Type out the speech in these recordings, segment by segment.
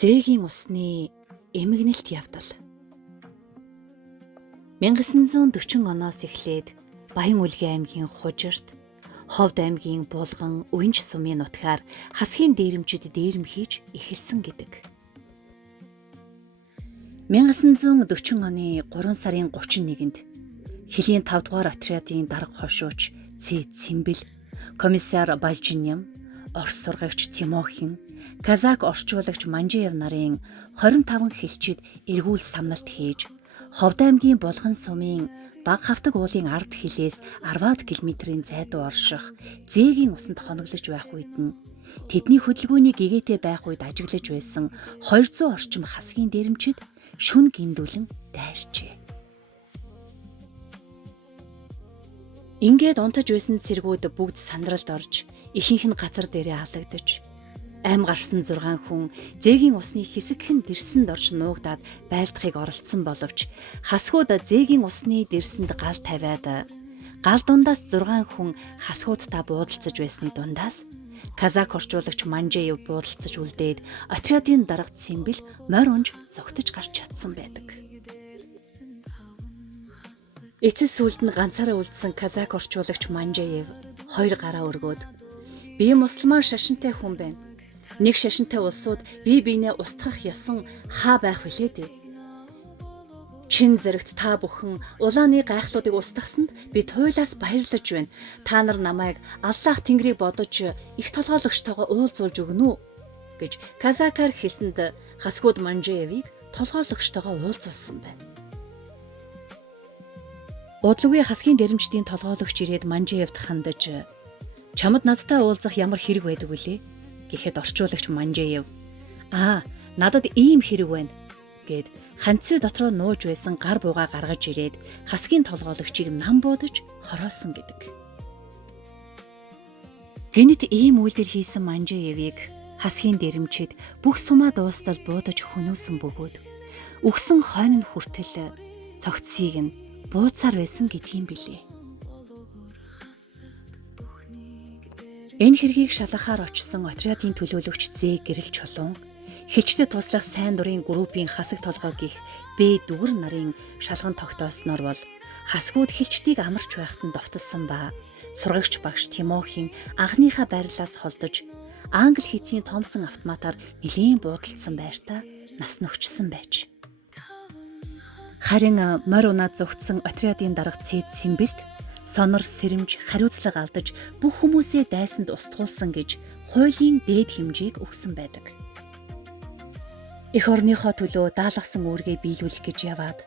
Зээгийн усны эмгэнэлт явдал. 1940 оноос эхлээд Баян Улгийн аймгийн Хужирт, Ховд аймгийн Булган, Уянж сумын нутгаар хасхийн дээрэмчид дээрэмхийж эхэлсэн гэдэг. 1940 оны 3 сарын 31-нд Хилийн 5 дугаар отрядын дарга хошууч Цэд Цэмбэл, комиссар Балжиням, Орос сургагч Тимохин, казак орчуулагч Манжеев нарын 25 хэлчид эргүүл самналт хийж, Ховд аймгийн Булган сумын Баг хавтаг уулын ард хилээс 10 км-ийн зайдуу орших Зээгийн усанд хоноглож байх үед нь тэдний хөдөлгөөний гэгээтэй байх үед ажиглаж байсан 200 орчим хасхийн дээрэмчид шүн гиндүүлэн дайрчээ. Ингээд унтаж байсан цэргүүд бүгд сандралд орж, ихэнх нь газар дээрээ халагдаж, аим гарсан 6 хүн Зээгийн усны хэсэгхэн дэрсэнд орж нуугдаад байлдахыг оролдсон боловч хасгууд Зээгийн усны дэрсэнд гал тавиад гал дундаас 6 хүн хасгуудтай буудалцаж байсны дундаас казак орчуулагч Манжеев буудалцаж үлдээд отрядын дарга Цэмбэл морь унж зогтож гарч чадсан байдаг. Эцэс сүлд нь ганцаараа үлдсэн казак орчуулагч Манжеев 2 гараа өргөөд "Би мусульман шашинтай хүн байна. Нэг шашинтай улсууд бие биенээ устгах ёсон хаа байх вүлээ дээ. Чин зэрэгт та бүхэн улааны гайхлуудыг устгасанд би туйлаас баярлаж байна. Та нар намайг Аллах Тэнгэрийг бодож их толгойлогчтойгоо уулзуулж өгнө үү?" гэж казакаар хэлсэнд хасгууд Манжеевийг толгойлогчтойгоо уулзуулсан байна. Удалгүй хасхийн дээрэмчдийн толгойлогч ирээд Манжеевд хандаж "Чамд надтай уулзах ямар хэрэг байдаг вүлээ?" гэхэд орчуулагч Манжеев "Надад ийм хэрэг байна" гэд ханцүй дотроо нууж байсан гар бууга гаргаж ирээд хасхийн толгойлогчийг нам буудаж хороосон гэдэг. Гэнэт ийм үйлдэл хийсэн Манжеевийг хасхийн дээрэмчид бүх сумаа дуустал буудаж хөнөөсөн бөгөөд үхсэн хойно нь хүртэл цогцсыг нь бууцаар байсан гэдгийм билээ. Энэ хэргийг шалгахаар очсон отрядын төлөөлөгч Зээ Гэрэл Чулуун, хэлчдэд туслах сайн дурын группийн хасаг толгой гих Б Дүгэр нарын шалган тогтоосноор бол хасгууд хэлчдийг амарч байхад нь довтолсон ба сургагч багш Тимохин анхныхаа байрлалаас холдож англи хийцийн Томсон автоматаар нэлийн буудалдсан байртаа нас нөгчсөн байж. Харин морь унаад зүгтсэн отрядын дарга Цэд Цэмбэлд сонор сэрэмж хариуцлага алдаж бүх хүмүүсээ дайсанд устгуулсан гэж хуулийн дээд хэмжээг өгсөн байдаг. Эх орныхоо төлөө даалгасан үүргээ биелүүлэх гэж яваад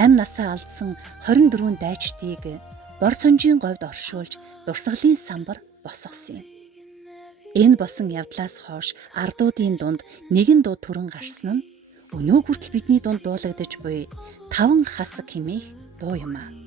амь насаа алдсан 24 дайчдыг бор цонжийн говьд оршуулж дурсгалын самбар босгосон юм. Энэ болсон явдлаас хойш ардуудын дунд нэгэн дуу түрэн гарсан нь өнөө хүртэл бидний дунд дуулагдаж буй 5 хасаг хэмээх дуу юм аа.